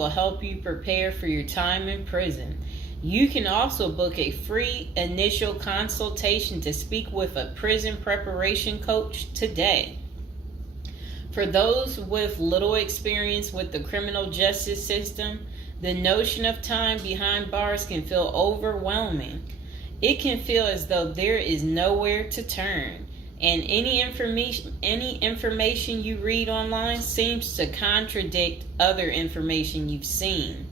will help you prepare for your time in prison. You can also book a free initial consultation to speak with a prison preparation coach today. For those with little experience with the criminal justice system, the notion of time behind bars can feel overwhelming. It can feel as though there is nowhere to turn, and any information you read online seems to contradict other information you've seen.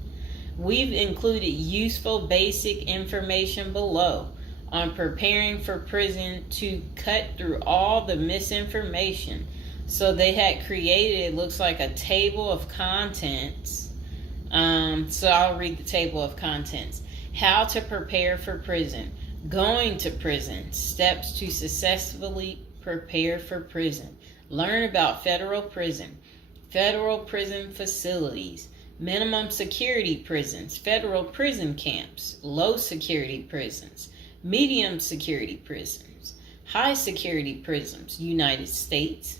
We've included useful basic information below on preparing for prison to cut through all the misinformation. So they had created, it looks like a table of contents. So I'll read the table of contents. How to prepare for prison. Going to prison. Steps to successfully prepare for prison. Learn about federal prison. Federal prison facilities. Minimum security prisons. Federal prison camps. Low security prisons. Medium security prisons. High security prisons. United States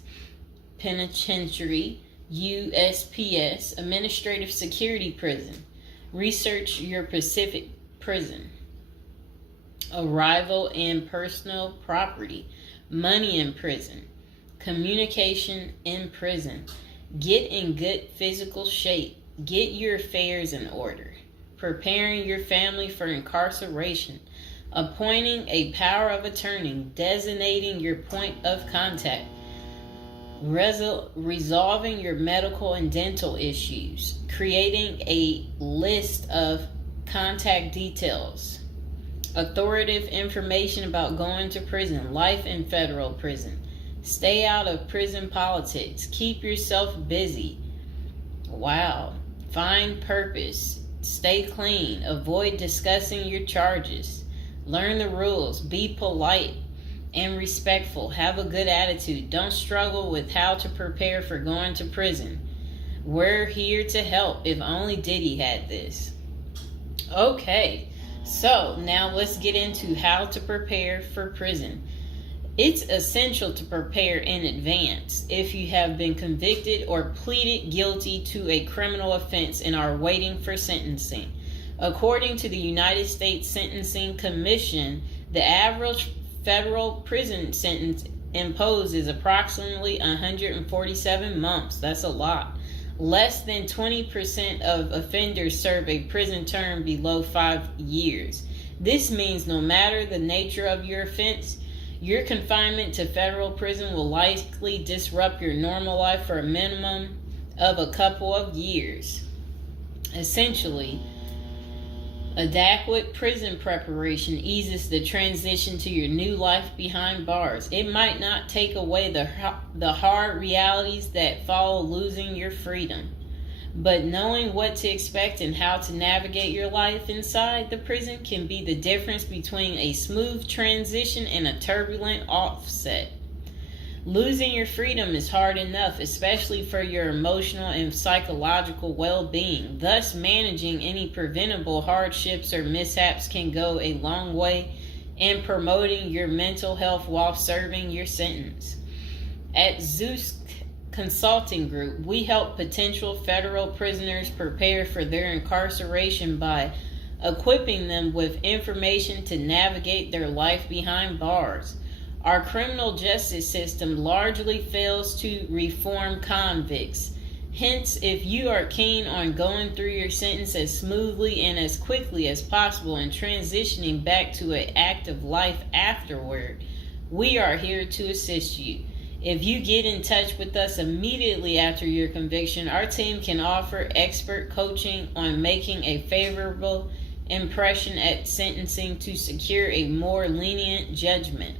Penitentiary. USPS. Administrative security prison. Research your Pacific prison. Arrival and personal property. Money in prison. Communication in prison. Get in good physical shape. Get your affairs in order. Preparing your family for incarceration. Appointing a power of attorney. Designating your point of contact. Resolving your medical and dental issues. Creating a list of contact details. Authoritative information about going to prison. Life in federal prison. Stay out of prison politics. Keep yourself busy. Wow. Find purpose. Stay clean. Avoid discussing your charges. Learn the rules. Be polite and respectful. Have a good attitude. Don't struggle with how to prepare for going to prison. We're here to help. If only Diddy had this. Okay, so now let's get into how to prepare for prison. It's essential to prepare in advance if you have been convicted or pleaded guilty to a criminal offense and are waiting for sentencing. According to the United States Sentencing Commission, the average federal prison sentence imposed is approximately 147 months. That's a lot. Less than 20% of offenders serve a prison term below 5 years. This means no matter the nature of your offense, your confinement to federal prison will likely disrupt your normal life for a minimum of a couple of years. Essentially, adequate prison preparation eases the transition to your new life behind bars. It might not take away the hard realities that follow losing your freedom, but knowing what to expect and how to navigate your life inside the prison can be the difference between a smooth transition and a turbulent offset. Losing your freedom is hard enough, especially for your emotional and psychological well-being. Thus, managing any preventable hardships or mishaps can go a long way in promoting your mental health while serving your sentence. At Zeus Consulting Group, we help potential federal prisoners prepare for their incarceration by equipping them with information to navigate their life behind bars. Our criminal justice system largely fails to reform convicts. Hence, if you are keen on going through your sentence as smoothly and as quickly as possible and transitioning back to an active life afterward, we are here to assist you. If you get in touch with us immediately after your conviction, our team can offer expert coaching on making a favorable impression at sentencing to secure a more lenient judgment.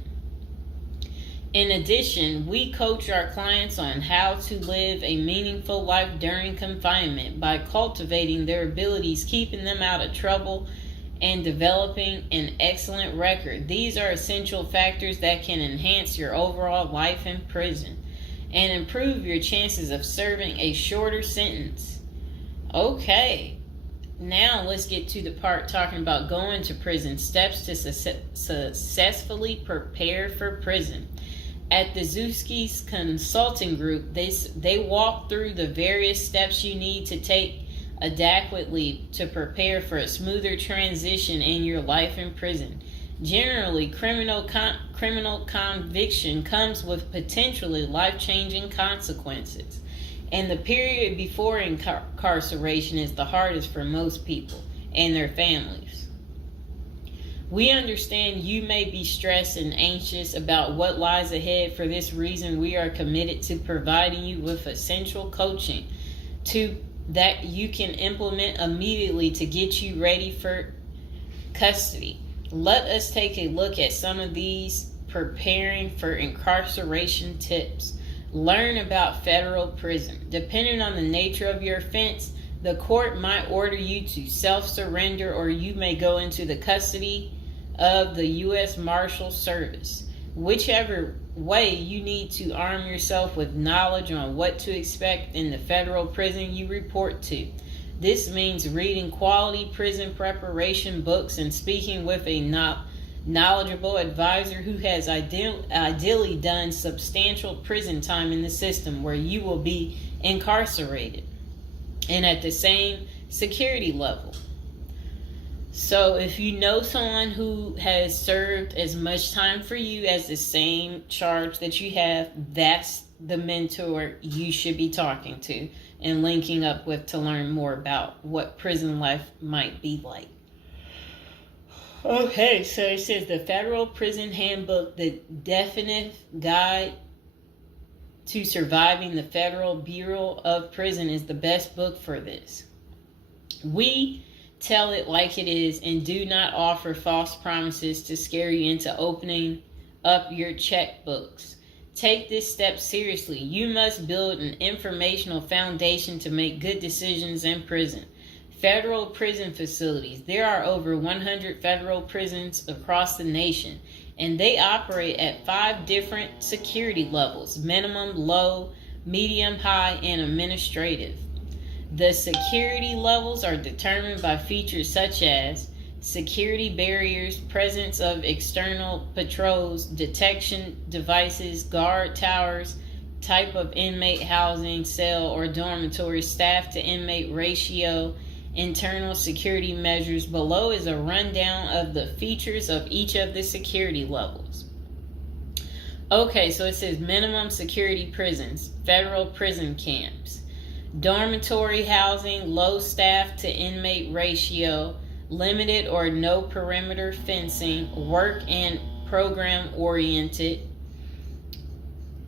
In addition, we coach our clients on how to live a meaningful life during confinement by cultivating their abilities, keeping them out of trouble, and developing an excellent record. These are essential factors that can enhance your overall life in prison and improve your chances of serving a shorter sentence. Okay, now let's get to the part talking about going to prison, steps to successfully prepare for prison. At the Zuski's Consulting Group, they walk through the various steps you need to take adequately to prepare for a smoother transition in your life in prison. Generally, criminal conviction comes with potentially life-changing consequences, and the period before incarceration is the hardest for most people and their families. We understand you may be stressed and anxious about what lies ahead. For this reason, we are committed to providing you with essential coaching that you can implement immediately to get you ready for custody. Let us take a look at some of these preparing for incarceration tips. Learn about federal prison. Depending on the nature of your offense, the court might order you to self-surrender, or you may go into the custody of the U.S. Marshal Service. Whichever way, you need to arm yourself with knowledge on what to expect in the federal prison you report to. This means reading quality prison preparation books and speaking with a knowledgeable advisor who has ideally done substantial prison time in the system where you will be incarcerated and at the same security level. So if you know someone who has served as much time for you as the same charge that you have, that's the mentor you should be talking to and linking up with to learn more about what prison life might be like. Okay, so it says the Federal Prison Handbook, the definitive guide to surviving the Federal Bureau of Prison, is the best book for this. We tell it like it is and do not offer false promises to scare you into opening up your checkbooks. Take this step seriously. You must build an informational foundation to make good decisions in prison. Federal prison facilities. There are over 100 federal prisons across the nation, and they operate at 5 different security levels: minimum, low, medium, high, and administrative. The security levels are determined by features such as security barriers, presence of external patrols, detection devices, guard towers, type of inmate housing, cell or dormitory, staff to inmate ratio, internal security measures. Below is a rundown of the features of each of the security levels. Okay, so it says minimum security prisons, federal prison camps, dormitory housing, low staff to inmate ratio, limited or no perimeter fencing, work and program oriented,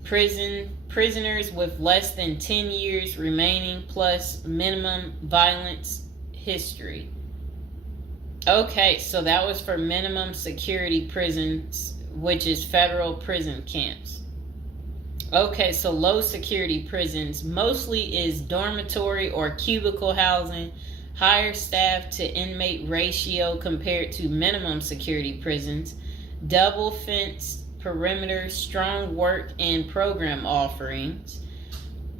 prisoners with less than 10 years remaining plus minimum violence history. Okay, so that was for minimum security prisons, which is federal prison camps. Okay, so low security prisons mostly is dormitory or cubicle housing, higher staff to inmate ratio compared to minimum security prisons, double fence perimeter, strong work and program offerings.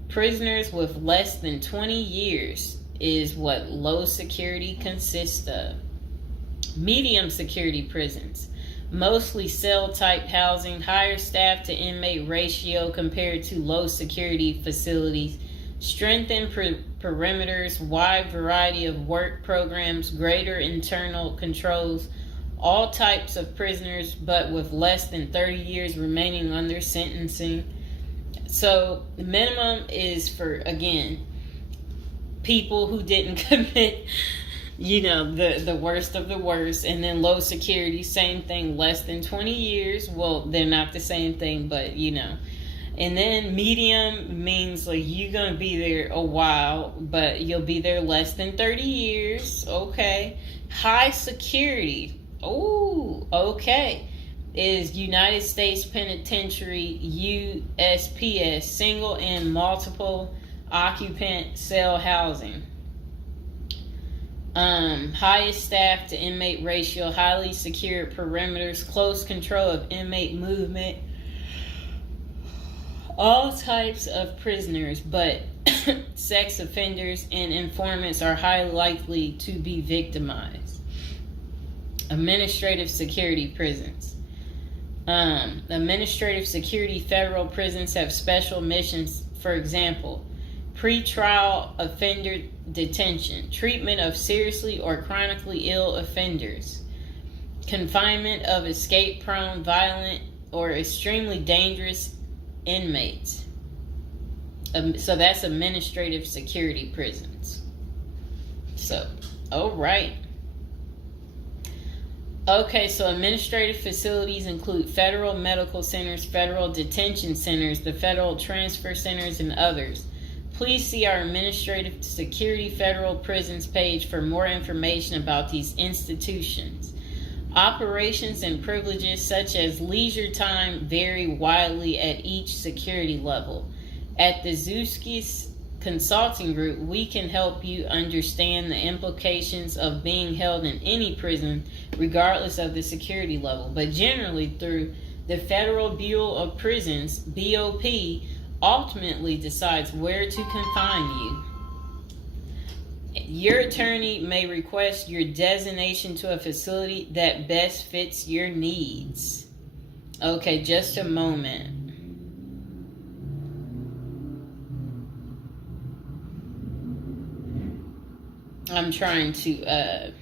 Prisoners with less than 20 years is what low security consists of. Medium security prisons, mostly cell type housing, higher staff to inmate ratio compared to low security facilities, strengthened perimeters, wide variety of work programs, greater internal controls, all types of prisoners but with less than 30 years remaining on their sentencing. So the minimum is for, again, people who didn't commit the worst of the worst. And then low security, same thing, less than 20 years. Well, they're not the same thing, but And then medium means like you're going to be there a while, but you'll be there less than 30 years. Okay. High security. Oh, okay. Is United States Penitentiary, USPS, single and multiple occupant cell housing. Highest staff to inmate ratio, highly secure perimeters, close control of inmate movement. All types of prisoners, but sex offenders and informants are highly likely to be victimized. Administrative security prisons. Administrative security federal prisons have special missions. For example, pretrial offender detention, treatment of seriously or chronically ill offenders, confinement of escape-prone, violent, or extremely dangerous inmates. So that's administrative security prisons. So, all right. Okay, so administrative facilities include federal medical centers, federal detention centers, the federal transfer centers, and others. Please see our Administrative Security Federal Prisons page for more information about these institutions. Operations and privileges such as leisure time vary widely at each security level. At the Zuski Consulting Group, we can help you understand the implications of being held in any prison, regardless of the security level. But generally, through the Federal Bureau of Prisons, BOP, ultimately decides where to confine you. Your attorney may request your designation to a facility that best fits your needs. Okay, just a moment. I'm trying to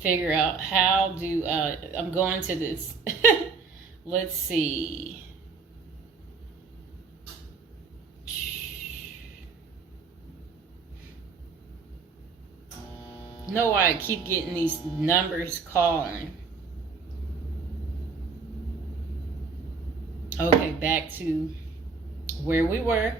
figure out how do I'm going to this. Let's see. Know why I keep getting these numbers calling. Okay, back to where we were.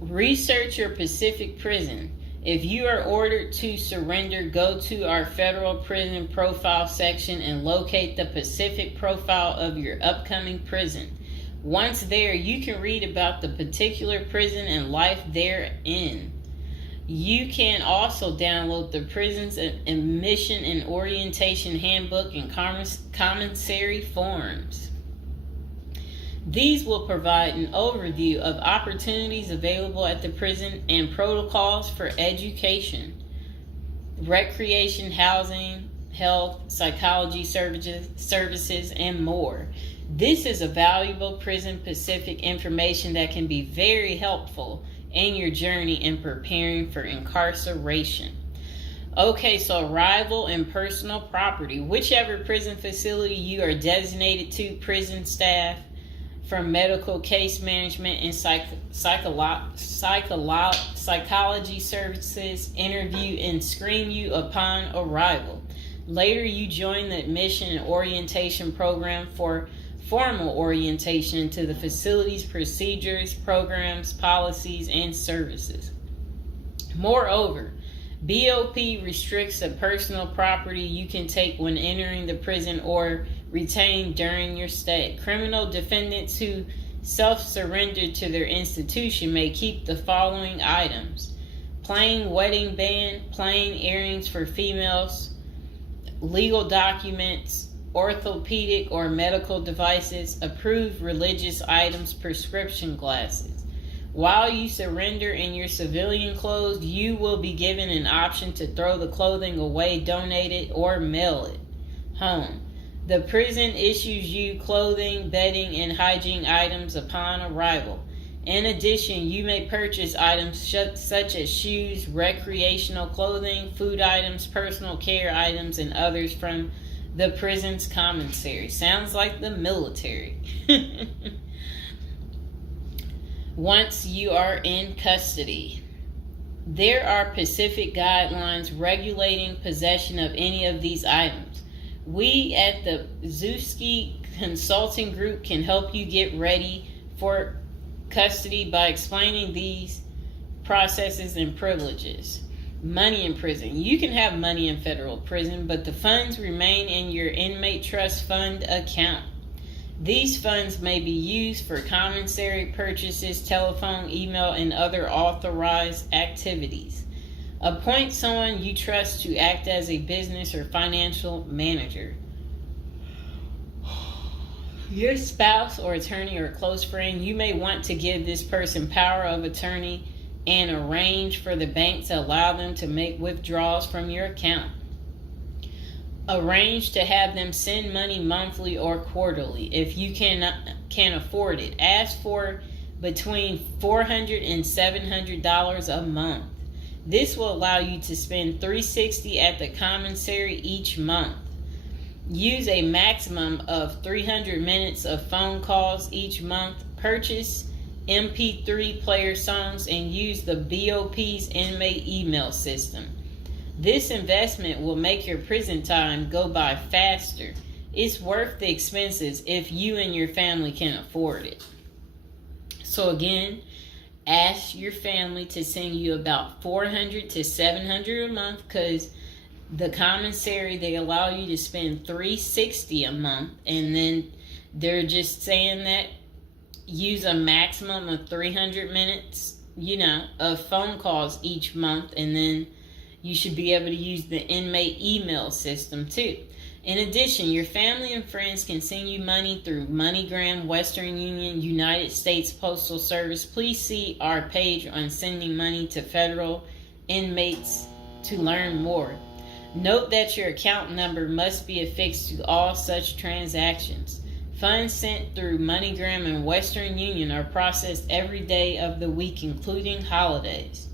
Research your Pacific prison. If you are ordered to surrender, go to our federal prison profile section and locate the Pacific profile of your upcoming prison. Once there, you can read about the particular prison and life therein. You can also download the prison's admission and orientation handbook and commissary forms. These will provide an overview of opportunities available at the prison and protocols for education, recreation, housing, health, psychology services, and more. This is a valuable Prison Pacific information that can be very helpful in your journey in preparing for incarceration. Okay, so arrival and personal property. Whichever prison facility you are designated to, prison staff from medical case management and psychology services interview and screen you upon arrival. Later, you join the admission and orientation program for formal orientation into the facility's procedures, programs, policies, and services. Moreover, BOP restricts the personal property you can take when entering the prison or retain during your stay. Criminal defendants who self-surrender to their institution may keep the following items: plain wedding band, plain earrings for females, legal documents, orthopedic or medical devices, approved religious items, prescription glasses. While you surrender in your civilian clothes, you will be given an option to throw the clothing away, donate it, or mail it home. The prison issues you clothing, bedding, and hygiene items upon arrival. In addition, you may purchase items such as shoes, recreational clothing, food items, personal care items, and others from the prison's commissary. Sounds like the military. Once you are in custody, there are Pacific guidelines regulating possession of any of these items. We at the Zuski Consulting Group can help you get ready for custody by explaining these processes and privileges. Money in prison. You can have money in federal prison, but the funds remain in your inmate trust fund account. These funds may be used for commissary purchases, telephone, email, and other authorized activities. Appoint someone you trust to act as a business or financial manager. Your spouse or attorney or close friend, you may want to give this person power of attorney and arrange for the bank to allow them to make withdrawals from your account. Arrange to have them send money monthly or quarterly if you can afford it. Ask for between $400 and $700 a month. This will allow you to spend $360 at the commissary each month. Use a maximum of 300 minutes of phone calls each month. Purchase MP3 player songs and use the BOP's inmate email system. This investment will make your prison time go by faster. It's worth the expenses if you and your family can afford it. So again, ask your family to send you about $400 to $700 a month, because the commissary, they allow you to spend $360 a month, and then they're just saying that use a maximum of 300 minutes, of phone calls each month, and then you should be able to use the inmate email system too. In addition, your family and friends can send you money through MoneyGram, Western Union, United States Postal Service. Please see our page on sending money to federal inmates to learn more. Note that your account number must be affixed to all such transactions. Funds sent through MoneyGram and Western Union are processed every day of the week, including holidays.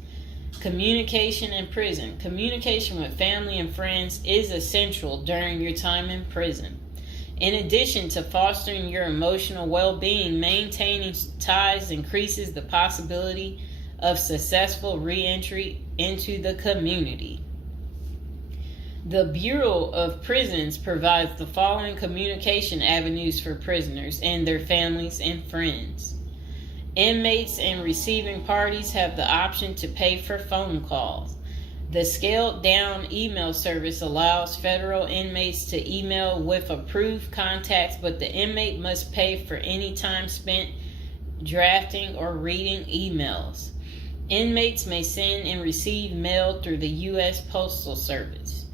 Communication in prison. Communication with family and friends is essential during your time in prison. In addition to fostering your emotional well-being, maintaining ties increases the possibility of successful re-entry into the community. The Bureau of Prisons provides the following communication avenues for prisoners and their families and friends. Inmates and receiving parties have the option to pay for phone calls. The scaled-down email service allows federal inmates to email with approved contacts, but the inmate must pay for any time spent drafting or reading emails. Inmates may send and receive mail through the U.S. Postal Service.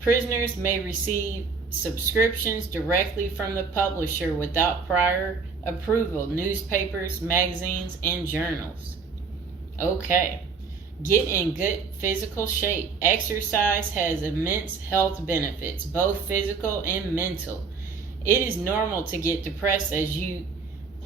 Prisoners may receive subscriptions directly from the publisher without prior approval, newspapers, magazines, and journals. Okay. Get in good physical shape. Exercise has immense health benefits, both physical and mental. It is normal to get depressed as you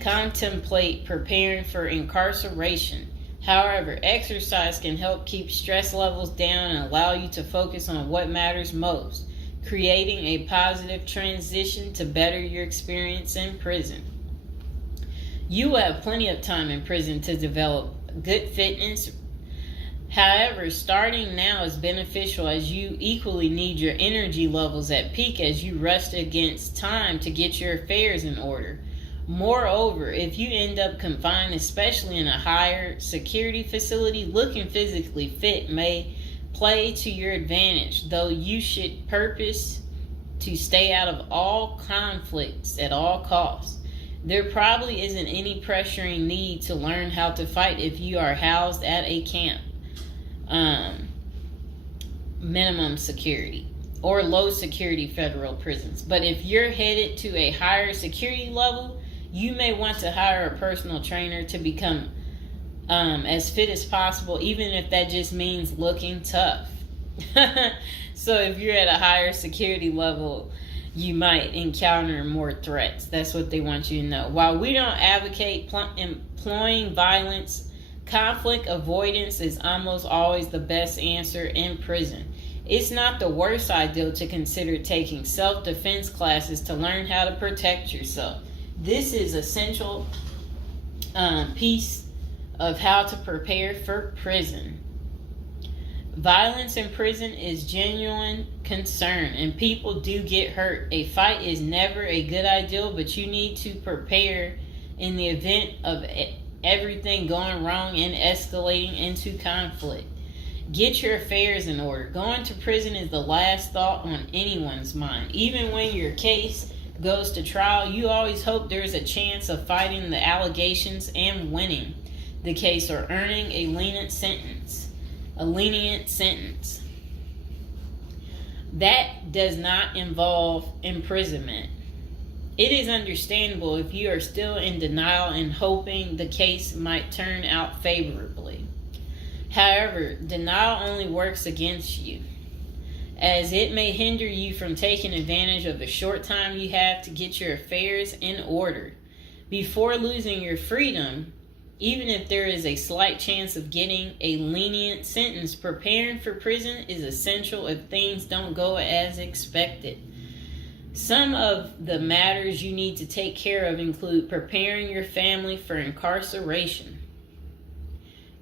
contemplate preparing for incarceration. However, exercise can help keep stress levels down and allow you to focus on what matters most, creating a positive transition to better your experience in prison. You will have plenty of time in prison to develop good fitness. However, starting now is beneficial as you equally need your energy levels at peak as you rush against time to get your affairs in order. Moreover, if you end up confined, especially in a higher security facility, looking physically fit may play to your advantage, though you should purpose to stay out of all conflicts at all costs. There probably isn't any pressuring need to learn how to fight if you are housed at a camp, minimum security, or low security federal prisons. But if you're headed to a higher security level, you may want to hire a personal trainer to become as fit as possible, even if that just means looking tough. So if you're at a higher security level, you might encounter more threats. That's what they want you to know. While we don't advocate employing violence, conflict avoidance is almost always the best answer in prison. It's not the worst idea to consider taking self-defense classes to learn how to protect yourself. This is essential piece of how to prepare for prison. Violence in prison is genuine concern, and people do get hurt. A fight is never a good idea, but you need to prepare in the event of everything going wrong and escalating into conflict. Get your affairs in order. Going to prison is the last thought on anyone's mind. Even when your case goes to trial, you always hope there's a chance of fighting the allegations and winning the case or earning a lenient sentence. That does not involve imprisonment. It is understandable if you are still in denial and hoping the case might turn out favorably. However, denial only works against you, as it may hinder you from taking advantage of the short time you have to get your affairs in order. Before losing your freedom, Even if there is a slight chance of getting a lenient sentence, preparing for prison is essential if things don't go as expected. Some of the matters you need to take care of include preparing your family for incarceration.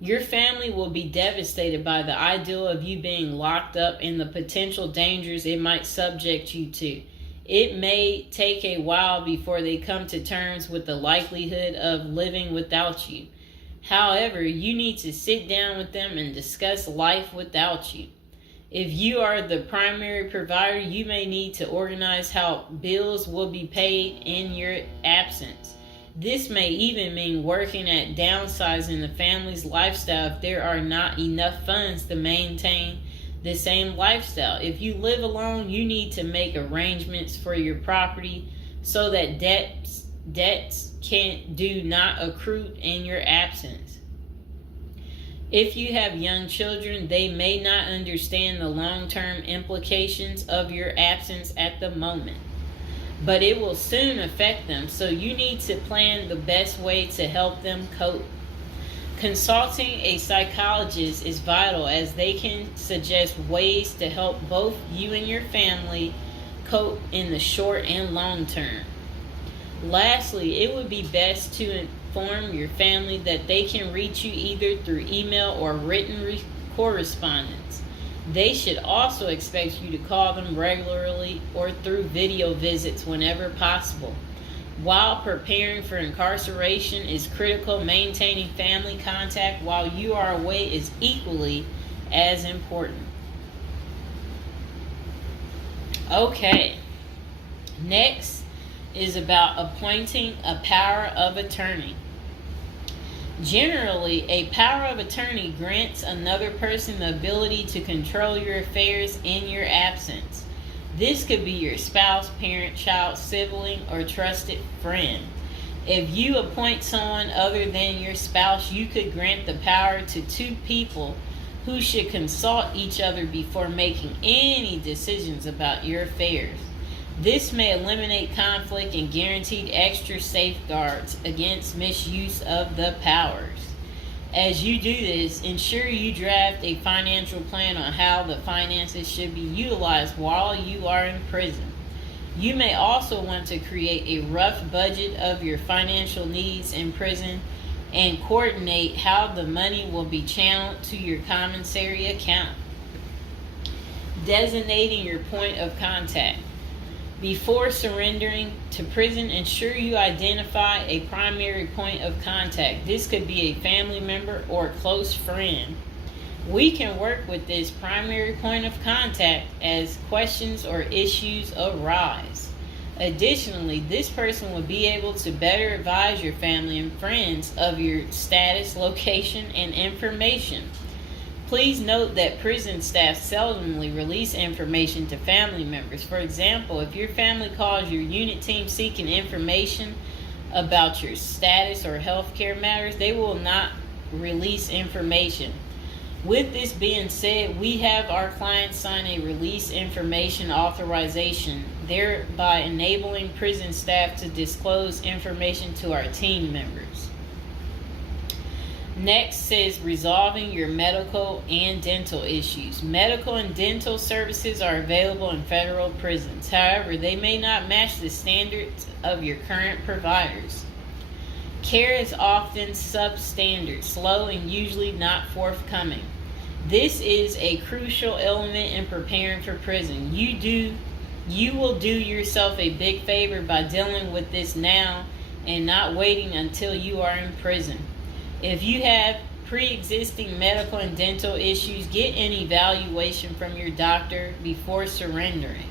Your family will be devastated by the idea of you being locked up and the potential dangers it might subject you to. It may take a while before they come to terms with the likelihood of living without you. However, you need to sit down with them and discuss life without you. If you are the primary provider, you may need to organize how bills will be paid in your absence. This may even mean working at downsizing the family's lifestyle if there are not enough funds to maintain the same lifestyle. If you live alone, you need to make arrangements for your property so that debts do not accrue in your absence. If you have young children, they may not understand the long-term implications of your absence at the moment, but it will soon affect them, so you need to plan the best way to help them cope. Consulting a psychologist is vital, as they can suggest ways to help both you and your family cope in the short and long term. Lastly, it would be best to inform your family that they can reach you either through email or written correspondence. They should also expect you to call them regularly or through video visits whenever possible. While preparing for incarceration is critical, maintaining family contact while you are away is equally as important. Okay, next is about appointing a power of attorney. Generally, a power of attorney grants another person the ability to control your affairs in your absence. This could be your spouse, parent, child, sibling, or trusted friend. If you appoint someone other than your spouse, you could grant the power to two people who should consult each other before making any decisions about your affairs. This may eliminate conflict and guarantee extra safeguards against misuse of the powers. As you do this, ensure you draft a financial plan on how the finances should be utilized while you are in prison. You may also want to create a rough budget of your financial needs in prison and coordinate how the money will be channeled to your commissary account. Designating your point of contact. Before surrendering to prison, ensure you identify a primary point of contact. This could be a family member or a close friend. We can work with this primary point of contact as questions or issues arise. Additionally, this person will be able to better advise your family and friends of your status, location, and information. Please note that prison staff seldomly release information to family members. For example, if your family calls your unit team seeking information about your status or healthcare matters, they will not release information. With this being said, we have our clients sign a release information authorization, thereby enabling prison staff to disclose information to our team members. Next says resolving your medical and dental issues. Medical and dental services are available in federal prisons. However, they may not match the standards of your current providers. Care is often substandard, slow, and usually not forthcoming. This is a crucial element in preparing for prison. You will do yourself a big favor by dealing with this now and not waiting until you are in prison. If you have pre-existing medical and dental issues, get an evaluation from your doctor before surrendering.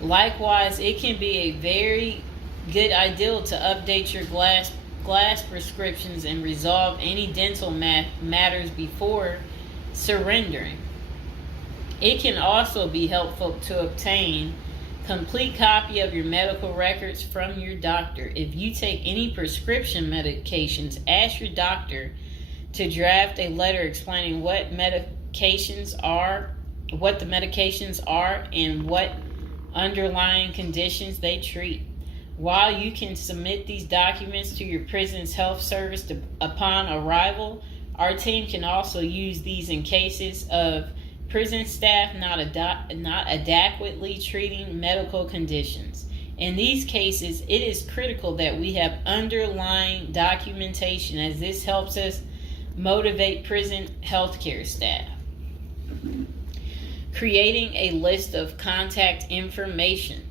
Likewise, it can be a very good idea to update your glass prescriptions and resolve any dental matters before surrendering. It can also be helpful to obtain complete copy of your medical records from your doctor. If you take any prescription medications, ask your doctor to draft a letter explaining what the medications are, and what underlying conditions they treat. While you can submit these documents to your prison's health service upon arrival, our team can also use these in cases of prison staff not adequately treating medical conditions. In these cases, it is critical that we have underlying documentation, as this helps us motivate prison healthcare staff. Creating a list of contact information.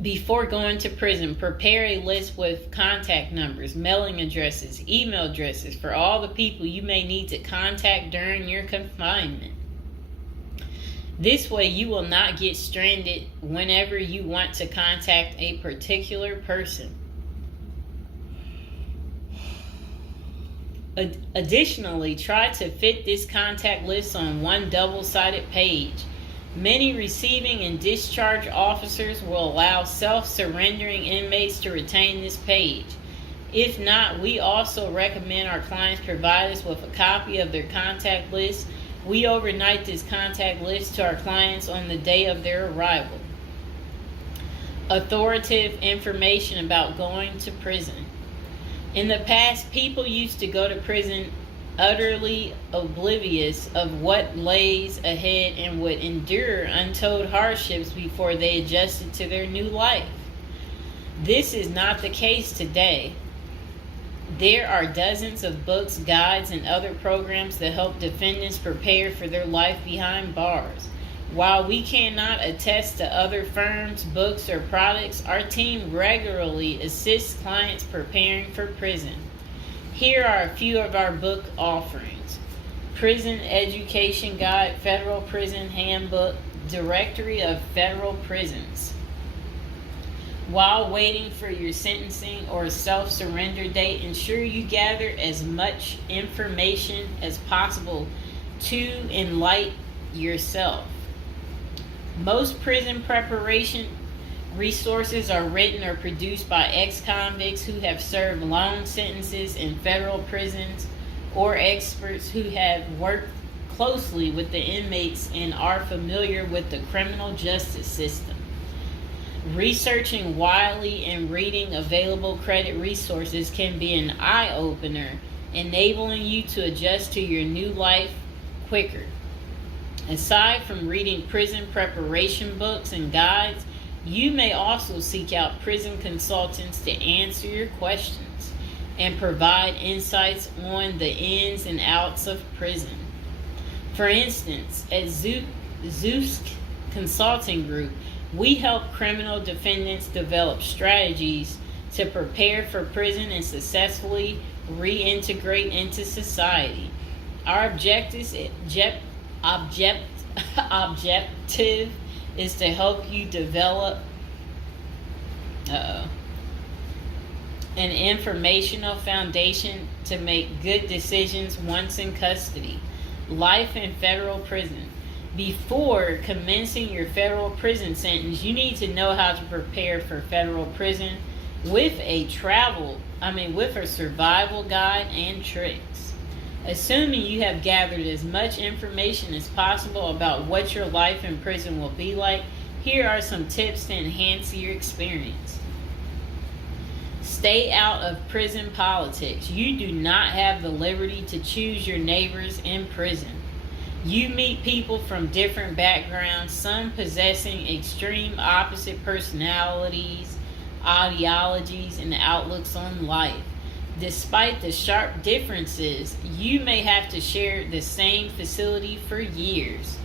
Before going to prison, prepare a list with contact numbers, mailing addresses, email addresses for all the people you may need to contact during your confinement. This way, you will not get stranded whenever you want to contact a particular person. Additionally, try to fit this contact list on one double-sided page. Many receiving and discharge officers will allow self-surrendering inmates to retain this page. If not, we also recommend our clients provide us with a copy of their contact list. We overnight this contact list to our clients on the day of their arrival. Authoritative information about going to prison. In the past, people used to go to prison utterly oblivious of what lays ahead and would endure untold hardships before they adjusted to their new life. This is not the case today. There are dozens of books, guides, and other programs that help defendants prepare for their life behind bars. While we cannot attest to other firms, books, or products, our team regularly assists clients preparing for prison. Here are a few of our book offerings: Prison Education Guide, Federal Prison Handbook, Directory of Federal Prisons. While waiting for your sentencing or self-surrender date, ensure you gather as much information as possible to enlighten yourself. Most prison preparation resources are written or produced by ex-convicts who have served long sentences in federal prisons, or experts who have worked closely with the inmates and are familiar with the criminal justice system. Researching widely and reading available credit resources can be an eye-opener, enabling you to adjust to your new life quicker. Aside from reading prison preparation books and guides, you may also seek out prison consultants to answer your questions and provide insights on the ins and outs of prison. For instance, at Zeus Consulting Group, we help criminal defendants develop strategies to prepare for prison and successfully reintegrate into society. Our objective is to help you develop an informational foundation to make good decisions once in custody. Life in federal prison. Before commencing your federal prison sentence, you need to know how to prepare for federal prison with a survival guide and tricks. Assuming you have gathered as much information as possible about what your life in prison will be like, here are some tips to enhance your experience. Stay out of prison politics. You do not have the liberty to choose your neighbors in prison. You meet people from different backgrounds, some possessing extreme opposite personalities, ideologies, and outlooks on life. Despite the sharp differences, you may have to share the same facility for years.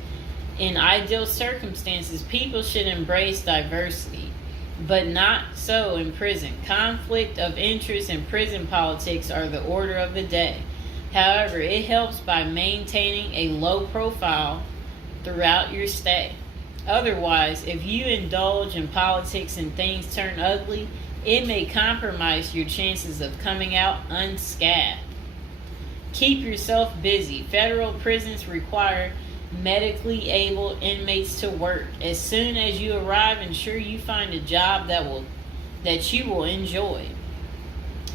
In ideal circumstances, people should embrace diversity, but not so in prison. Conflict of interest and prison politics are the order of the day. However, it helps by maintaining a low profile throughout your stay. Otherwise, if you indulge in politics and things turn ugly, it may compromise your chances of coming out unscathed. Keep yourself busy. Federal prisons require medically able inmates to work. As soon as you arrive, ensure you find a job that you will enjoy.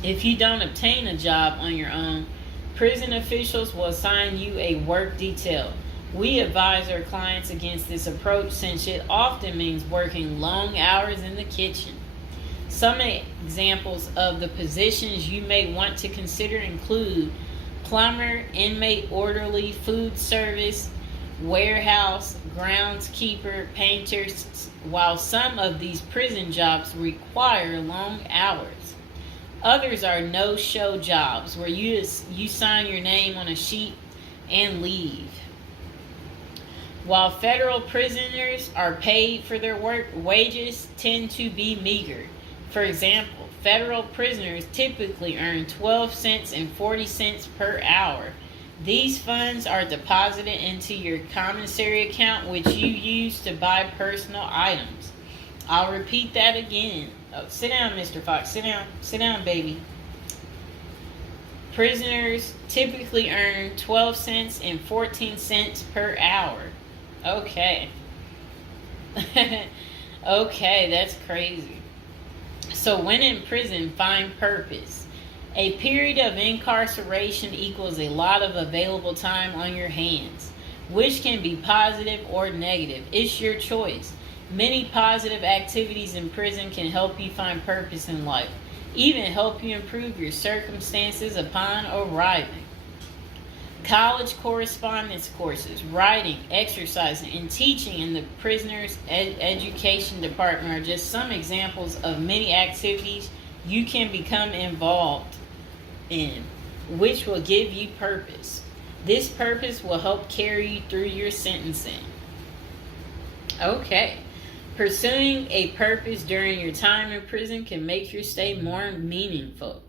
If you don't obtain a job on your own, prison officials will assign you a work detail. We advise our clients against this approach since it often means working long hours in the kitchen. Some examples of the positions you may want to consider include plumber, inmate orderly, food service, warehouse, groundskeeper, painters, while some of these prison jobs require long hours. Others are no-show jobs where you sign your name on a sheet and leave. While federal prisoners are paid for their work, wages tend to be meager. For example, federal prisoners typically earn 12 cents and 40 cents per hour. These funds are deposited into your commissary account, which you use to buy personal items. I'll repeat that again. Oh, sit down, Mr. Fox. Sit down. Sit down, baby. Prisoners typically earn 12 cents and 14 cents per hour. Okay. Okay, that's crazy. So when in prison, find purpose. A period of incarceration equals a lot of available time on your hands, which can be positive or negative. It's your choice. Many positive activities in prison can help you find purpose in life, even help you improve your circumstances upon arriving. College correspondence courses, writing, exercising, and teaching in the prisoners' education department are just some examples of many activities you can become involved in, which will give you purpose. This purpose will help carry you through your sentencing. Okay. Pursuing a purpose during your time in prison can make your stay more meaningful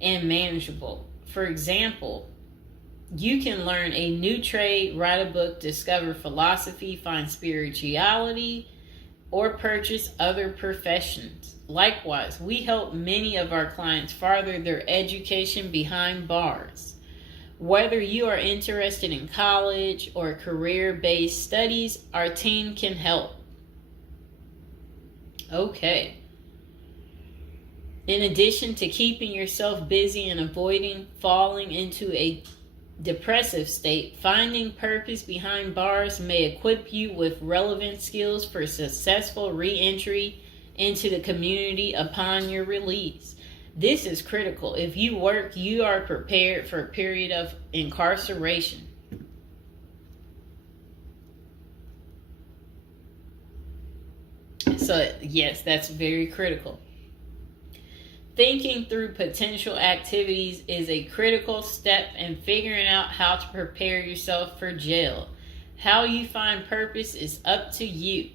and manageable. For example, you can learn a new trade, write a book, discover philosophy, find spirituality, or purchase other professions. Likewise, we help many of our clients further their education behind bars. Whether you are interested in college or career-based studies, our team can help. Okay. In addition to keeping yourself busy and avoiding falling into a depressive state, finding purpose behind bars may equip you with relevant skills for successful re-entry into the community upon your release. This is critical. If you work, you are prepared for a period of incarceration. So, yes, that's very critical. Thinking through potential activities is a critical step in figuring out how to prepare yourself for jail. How you find purpose is up to you.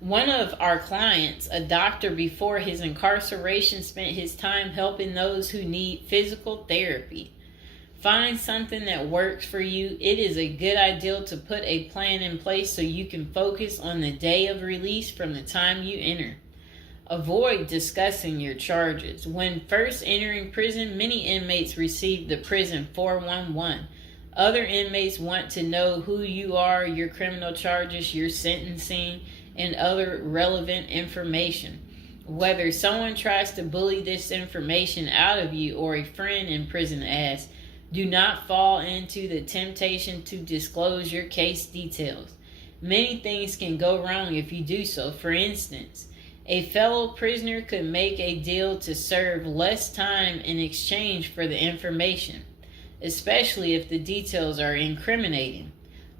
One of our clients, a doctor before his incarceration, spent his time helping those who need physical therapy. Find something that works for you. It is a good idea to put a plan in place so you can focus on the day of release from the time you enter. Avoid discussing your charges. When first entering prison, many inmates receive the prison 411. Other inmates want to know who you are, your criminal charges, your sentencing, and other relevant information. Whether someone tries to bully this information out of you or a friend in prison asks, do not fall into the temptation to disclose your case details. Many things can go wrong if you do so. For instance, a fellow prisoner could make a deal to serve less time in exchange for the information, especially if the details are incriminating.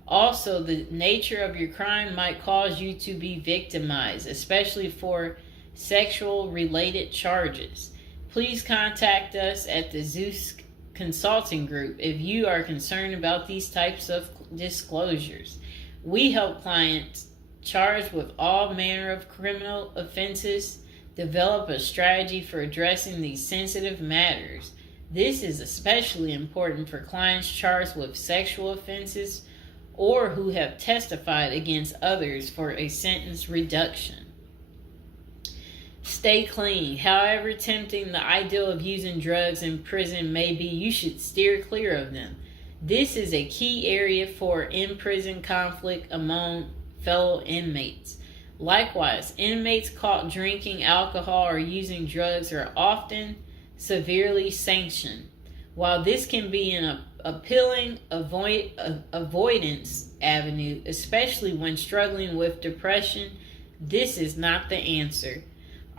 Also, the nature of your crime might cause you to be victimized, especially for sexual-related charges. Please contact us at the Zeus Consulting Group if you are concerned about these types of disclosures. We help clients charged with all manner of criminal offenses develop a strategy for addressing these sensitive matters. This is especially important for clients charged with sexual offenses or who have testified against others for a sentence reduction. Stay clean. However tempting the ideal of using drugs in prison may be, you should steer clear of them. This is a key area for in-prison conflict among fellow inmates. Likewise, inmates caught drinking alcohol or using drugs are often severely sanctioned. While this can be an appealing avoidance avenue, especially when struggling with depression, this is not the answer.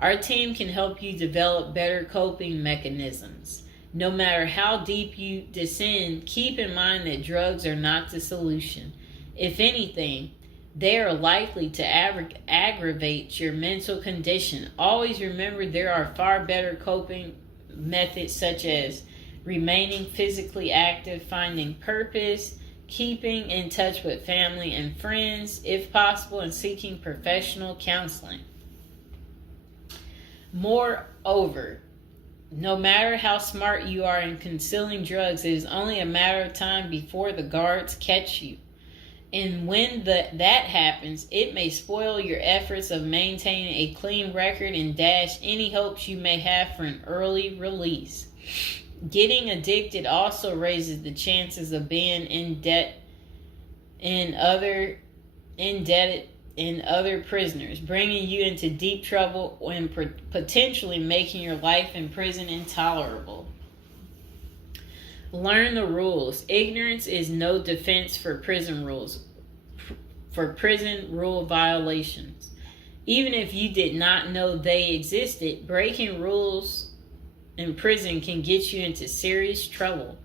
Our team can help you develop better coping mechanisms. No matter how deep you descend, keep in mind that drugs are not the solution. If anything, they are likely to aggravate your mental condition. Always remember there are far better coping methods, such as remaining physically active, finding purpose, keeping in touch with family and friends, if possible, and seeking professional counseling. Moreover, no matter how smart you are in concealing drugs, it is only a matter of time before the guards catch you. And when that happens, it may spoil your efforts of maintaining a clean record and dash any hopes you may have for an early release. Getting addicted also raises the chances of being indebted in other prisoners, bringing you into deep trouble and potentially making your life in prison intolerable. Learn the rules. Ignorance is no defense for prison rules, for prison rule violations. Even if you did not know they existed, breaking rules in prison can get you into serious trouble.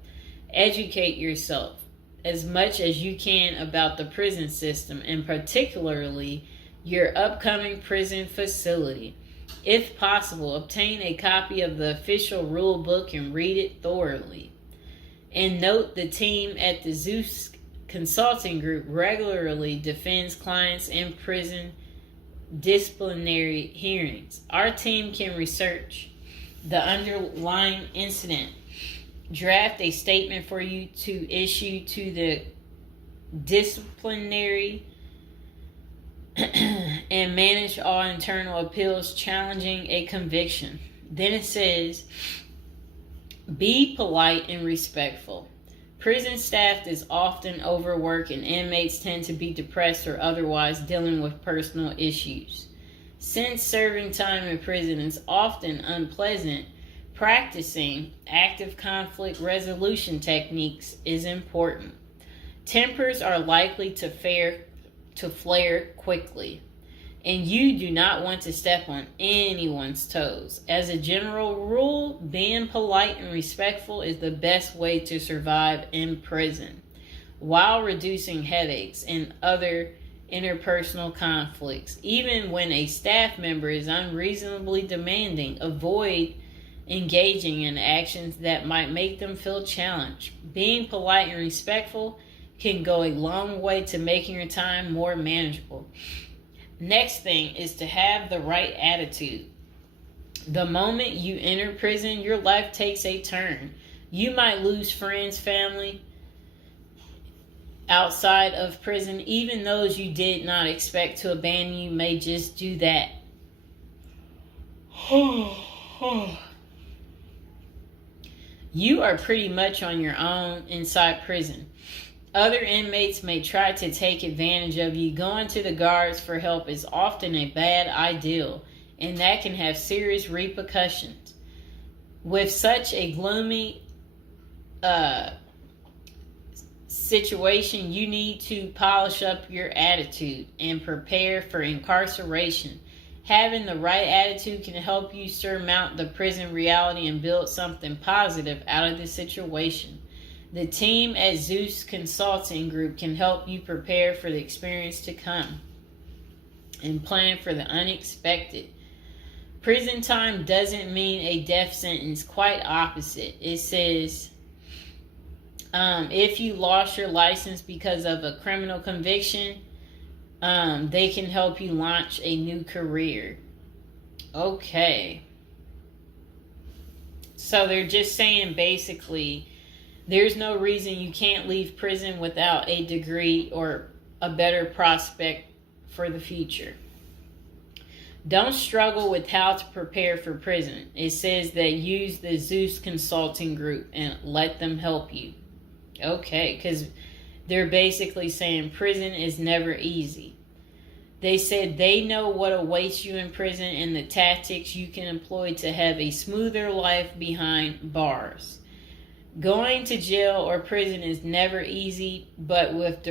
Educate yourself as much as you can about the prison system, and particularly your upcoming prison facility. If possible, obtain a copy of the official rule book and read it thoroughly. And note, the team at the Zeus Consulting Group regularly defends clients in prison disciplinary hearings. Our team can research the underlying incident, draft a statement for you to issue to the disciplinary, and manage all internal appeals challenging a conviction. Then it says, be polite and respectful. Prison staff is often overworked and inmates tend to be depressed or otherwise dealing with personal issues. Since serving time in prison is often unpleasant, practicing active conflict resolution techniques is important. Tempers are likely to flare quickly, and you do not want to step on anyone's toes. As a general rule, being polite and respectful is the best way to survive in prison, while reducing headaches and other interpersonal conflicts. Even when a staff member is unreasonably demanding, avoid engaging in actions that might make them feel challenged. Being polite and respectful can go a long way to making your time more manageable. Next thing is to have the right attitude. The moment you enter prison, your life takes a turn. You might lose friends, family outside of prison. Even those you did not expect to abandon you may just do that. You are pretty much on your own inside prison. Other inmates may try to take advantage of you. Going to the guards for help is often a bad idea, and that can have serious repercussions. With such a gloomy situation, you need to polish up your attitude and prepare for incarceration. Having the right attitude can help you surmount the prison reality and build something positive out of the situation. The team at Zeus Consulting Group can help you prepare for the experience to come and plan for the unexpected. Prison time doesn't mean a death sentence, quite opposite. It says, if you lost your license because of a criminal conviction, they can help you launch a new career. Okay. So they're just saying basically, there's no reason you can't leave prison without a degree or a better prospect for the future. Don't struggle with how to prepare for prison. It says that use the Zeus Consulting Group and let them help you. Okay, because they're basically saying prison is never easy. They said they know what awaits you in prison and the tactics you can employ to have a smoother life behind bars. Going to jail or prison is never easy, but with the